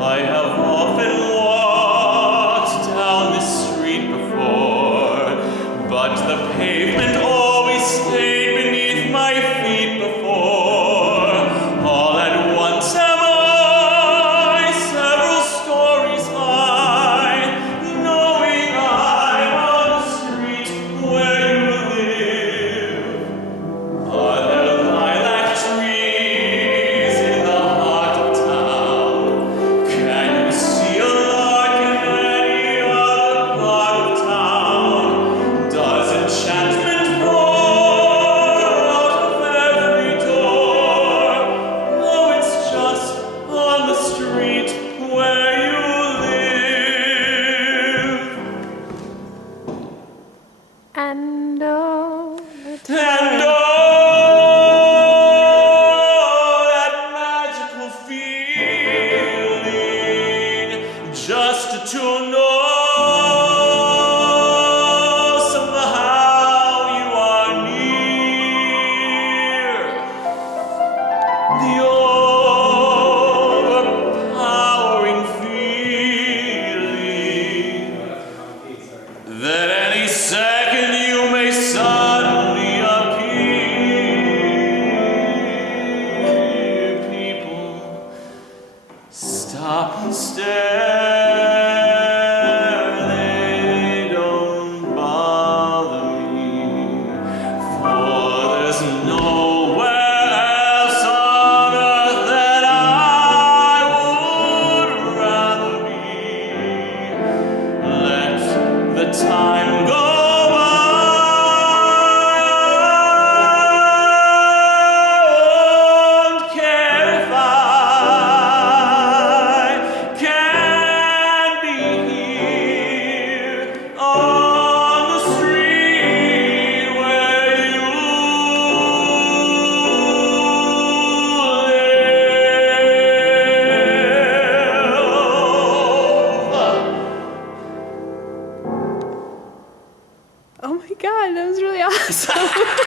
I have often walked down this street before, but the pavement always stayed beneath my feet before. All at once am I several stories high, knowing I'm on the street where you live. Are there lilac trees in the heart of town? Can you see a lark in any other part of town? Does enchantment pour out of every door? No, it's just on the street where you live. And all the time. And oh, that magical feeling, just to know somehow you are near. The overpowering feeling that any second you may suddenly appear. People stop and stare, they don't bother me, for there's nowhere else on earth that I would rather be. Let the time go by. Won't care if I can be here on the street where you live. Oh my God, that was really awesome.